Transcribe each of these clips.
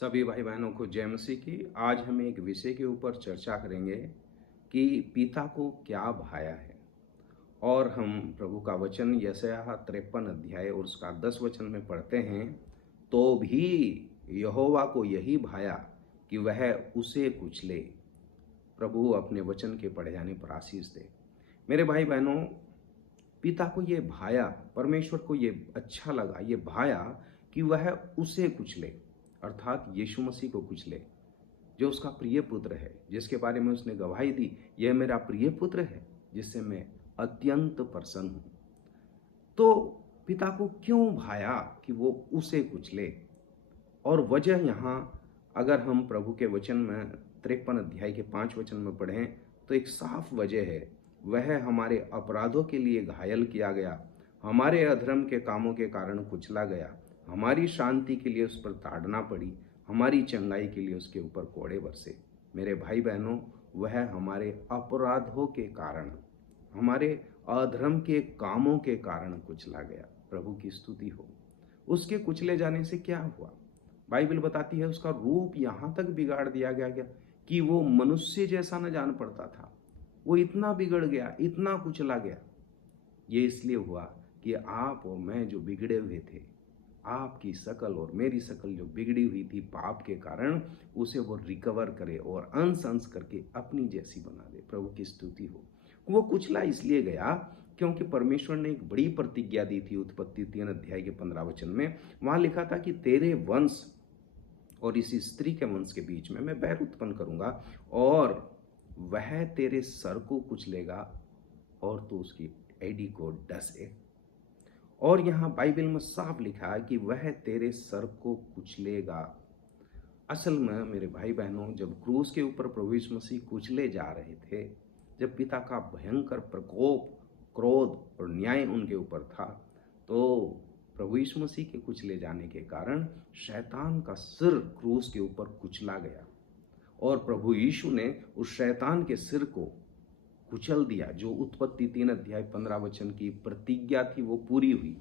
सभी भाई बहनों को जय मसीह की। आज हम एक विषय के ऊपर चर्चा करेंगे कि पिता को क्या भाया है। और हम प्रभु का वचन यशायाह 53 अध्याय और उसका 10 वचन में पढ़ते हैं। तो भी यहोवा को यही भाया कि वह उसे कुचले। प्रभु अपने वचन के पढ़े जाने पर आशीष दे। मेरे भाई बहनों, पिता को ये भाया, परमेश्वर को ये अच्छा लगा, ये भाया कि वह उसे कुचले, अर्थात यीशु मसीह को कुचले, जो उसका प्रिय पुत्र है, जिसके बारे में उसने गवाही दी, यह मेरा प्रिय पुत्र है जिससे मैं अत्यंत प्रसन्न हूं। तो पिता को क्यों भाया कि वो उसे कुचले? और वजह यहाँ अगर हम प्रभु के वचन में 53 अध्याय के 5 वचन में पढ़ें तो एक साफ वजह है। वह हमारे अपराधों के लिए घायल किया गया, हमारे अधर्म के कामों के कारण कुचला गया, हमारी शांति के लिए उस पर ताड़ना पड़ी, हमारी चंगाई के लिए उसके ऊपर कोड़े बरसे। मेरे भाई बहनों, वह हमारे अपराधों के कारण, हमारे अधर्म के कामों के कारण कुचला गया। प्रभु की स्तुति हो। उसके कुचले जाने से क्या हुआ? बाइबल बताती है उसका रूप यहां तक बिगाड़ दिया गया कि वो मनुष्य जैसा न जान पड़ता था। वो इतना बिगड़ गया, इतना कुचला गया। ये इसलिए हुआ कि आप और मैं जो बिगड़े हुए थे, आपकी शकल और मेरी शकल जो बिगड़ी हुई थी पाप के कारण, उसे वो रिकवर करे और अंश अंश करके अपनी जैसी बना दे। प्रभु की स्तुति हो। वो कुचला इसलिए गया क्योंकि परमेश्वर ने एक बड़ी प्रतिज्ञा दी थी। उत्पत्ति 3 अध्याय के 15 वचन में वहां लिखा था कि तेरे वंश और इसी स्त्री के वंश के बीच में मैं बैर उत्पन्न करूंगा और वह तेरे सर को कुचलेगा और तू उसकी एड़ी को डसे। और यहाँ बाइबल में साफ लिखा है कि वह तेरे सर को कुचलेगा। असल में मेरे भाई बहनों, जब क्रूस के ऊपर प्रभु यीशु मसीह कुचले जा रहे थे, जब पिता का भयंकर प्रकोप, क्रोध और न्याय उनके ऊपर था, तो प्रभु यीशु मसीह के कुचले जाने के कारण शैतान का सिर क्रूस के ऊपर कुचला गया और प्रभु यीशु ने उस शैतान के सिर को कुचल दिया। जो उत्पत्ति 3 अध्याय 15 वचन की प्रतिज्ञा थी वो पूरी हुई।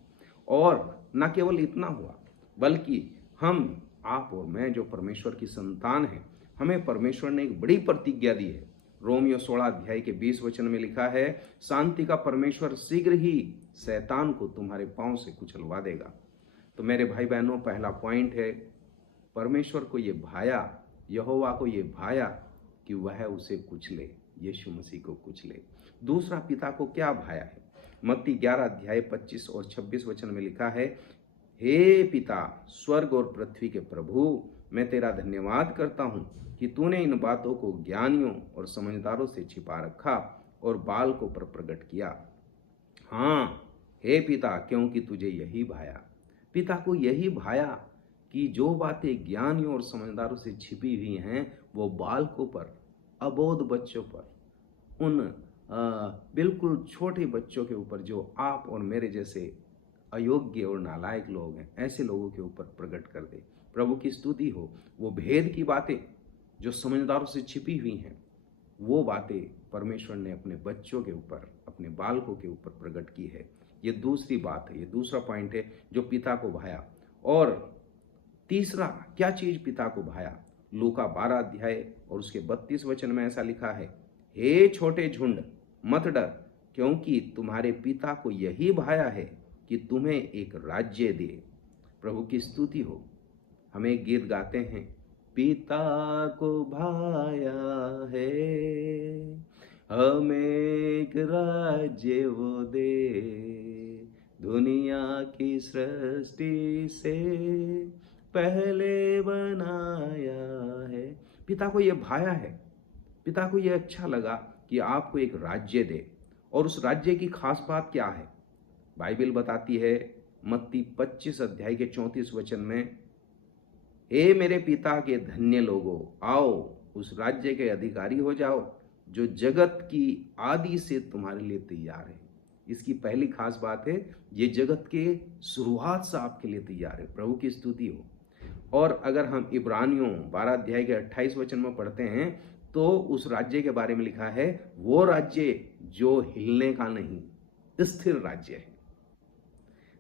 और न केवल इतना हुआ, बल्कि हम, आप और मैं जो परमेश्वर की संतान हैं, हमें परमेश्वर ने एक बड़ी प्रतिज्ञा दी है। रोमियो 16 अध्याय के 20 वचन में लिखा है, शांति का परमेश्वर शीघ्र ही शैतान को तुम्हारे पांव से कुचलवा देगा। तो मेरे भाई बहनों, पहला पॉइंट है, परमेश्वर को ये भाया, यहोवा को ये भाया कि वह उसे कुचले, यीशु मसीह को कुचले। दूसरा, पिता को क्या भाया है? मत्ती 11 अध्याय 25 और 26 वचन में लिखा है, हे पिता, स्वर्ग और पृथ्वी के प्रभु, मैं तेरा धन्यवाद करता हूं कि तूने इन बातों को ज्ञानियों और समझदारों से छिपा रखा और बालकों पर प्रकट किया। हाँ हे पिता, क्योंकि तुझे यही भाया। पिता को यही भाया कि जो बातें ज्ञानियों और समझदारों से छिपी हुई हैं वो बालकों पर, अबोध बच्चों पर, उन बिल्कुल छोटे बच्चों के ऊपर जो आप और मेरे जैसे अयोग्य और नालायक लोग हैं, ऐसे लोगों के ऊपर प्रकट कर दे। प्रभु की स्तुति हो। वो भेद की बातें जो समझदारों से छिपी हुई हैं, वो बातें परमेश्वर ने अपने बच्चों के ऊपर, अपने बालकों के ऊपर प्रकट की है। ये दूसरी बात है, ये दूसरा पॉइंट है जो पिता को भाया। और तीसरा, क्या चीज पिता को भाया? लूका 12 अध्याय और उसके 32 वचन में ऐसा लिखा है, हे छोटे झुंड, मत डर, क्योंकि तुम्हारे पिता को यही भाया है कि तुम्हें एक राज्य दे। प्रभु की स्तुति हो। हमें एक गीत गाते हैं, पिता को भाया है हमें एक राज्य वो दे, दुनिया की सृष्टि से पहले बनाया है। पिता को यह भाया है, पिता को यह अच्छा लगा कि आपको एक राज्य दे। और उस राज्य की खास बात क्या है? बाइबल बताती है मत्ती 25 अध्याय के 34 वचन में, हे मेरे पिता के धन्य लोगों, आओ उस राज्य के अधिकारी हो जाओ जो जगत की आदि से तुम्हारे लिए तैयार है। इसकी पहली खास बात है, ये जगत के शुरुआत से आपके लिए तैयार है। प्रभु की स्तुति हो। और अगर हम इब्रानियों 12 अध्याय के 28 वचन में पढ़ते हैं तो उस राज्य के बारे में लिखा है, वो राज्य जो हिलने का नहीं, स्थिर राज्य है।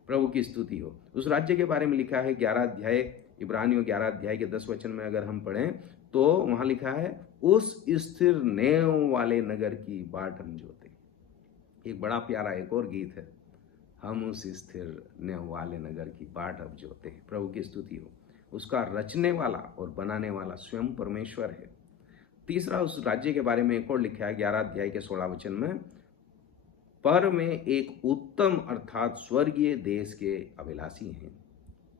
प्रभु की स्तुति हो। उस राज्य के बारे में लिखा है 11 अध्याय इब्रानियों 11 अध्याय के 10 वचन में अगर हम पढ़ें तो वहां लिखा है, उस स्थिर नेव वाले नगर की बाट हम जोते। एक बड़ा प्यारा एक और गीत है, हम उस स्थिर नेव वाले नगर की बाट अब जोते हैं। प्रभु की स्तुति हो। उसका रचने वाला और बनाने वाला स्वयं परमेश्वर है। तीसरा, उस राज्य के बारे में एक और लिखा है 11 अध्याय के 16 वचन में, पर में एक उत्तम अर्थात स्वर्गीय देश के अभिलाषी हैं।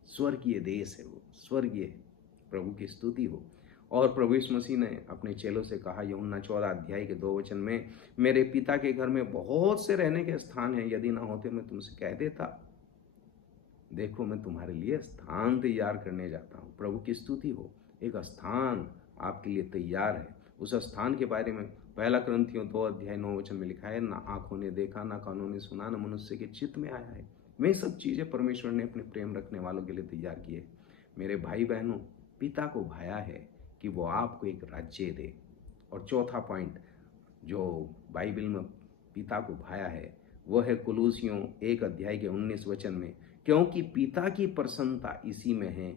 स्वर्गीय देश है, वो स्वर्गीय है। प्रभु की स्तुति हो। और प्रभु यीशु मसीह ने अपने चेलों से कहा यूहन्ना 14 अध्याय के 2 वचन में, मेरे पिता के घर में बहुत से रहने के स्थान हैं, यदि ना होते मैं तुमसे कह देता। देखो मैं तुम्हारे लिए स्थान तैयार करने जाता हूँ। प्रभु की स्तुति हो। एक स्थान आपके लिए तैयार है। उस स्थान के बारे में 1 कुरिन्थियों 2 अध्याय 9 वचन में लिखा है, ना आंखों ने देखा, ना कानों ने सुना, ना मनुष्य के चित्त में आया है। वे सब चीजें परमेश्वर ने अपने प्रेम रखने वालों के लिए तैयार की है। मेरे भाई बहनों, पिता को भाया है कि वो आपको एक राज्य दे। और चौथा पॉइंट जो बाइबल में पिता को भाया है वह है कुलूसियों 1 अध्याय के 19 वचन में, क्योंकि पिता की प्रसन्नता इसी में है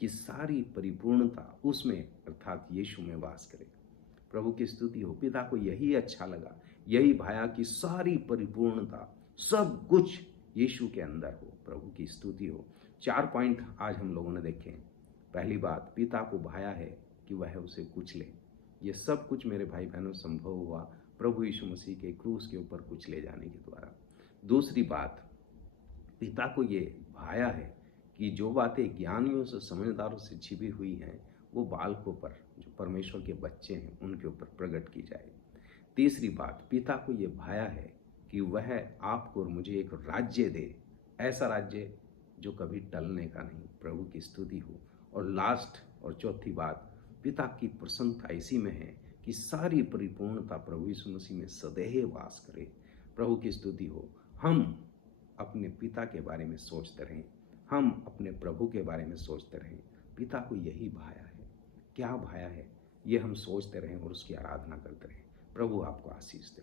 कि सारी परिपूर्णता उसमें अर्थात यीशु में वास करे। प्रभु की स्तुति हो। पिता को यही अच्छा लगा, यही भाया कि सारी परिपूर्णता सब कुछ यीशु के अंदर हो। प्रभु की स्तुति हो। 4 पॉइंट आज हम लोगों ने देखे। पहली बात, पिता को भाया है कि वह उसे कुचले। ये सब कुछ मेरे भाई बहनों संभव हुआ प्रभु यीशु मसीह के क्रूस के ऊपर कुचले जाने के द्वारा। दूसरी बात, पिता को ये भाया है कि जो बातें ज्ञानियों से समझदारों से छिपी हुई हैं वो बालकों पर, जो परमेश्वर के बच्चे हैं, उनके ऊपर प्रकट की जाए। तीसरी बात, पिता को ये भाया है कि वह आपको और मुझे एक राज्य दे, ऐसा राज्य जो कभी टलने का नहीं। प्रभु की स्तुति हो। और लास्ट और चौथी बात, पिता की प्रसन्नता इसी में है कि सारी परिपूर्णता प्रभु यीशु मसीह में सदैव वास करे। प्रभु की स्तुति हो। हम अपने पिता के बारे में सोचते रहें, हम अपने प्रभु के बारे में सोचते रहें। पिता को यही भाया है। क्या भाया है ये हम सोचते रहें और उसकी आराधना करते रहें। प्रभु आपको आशीष दे।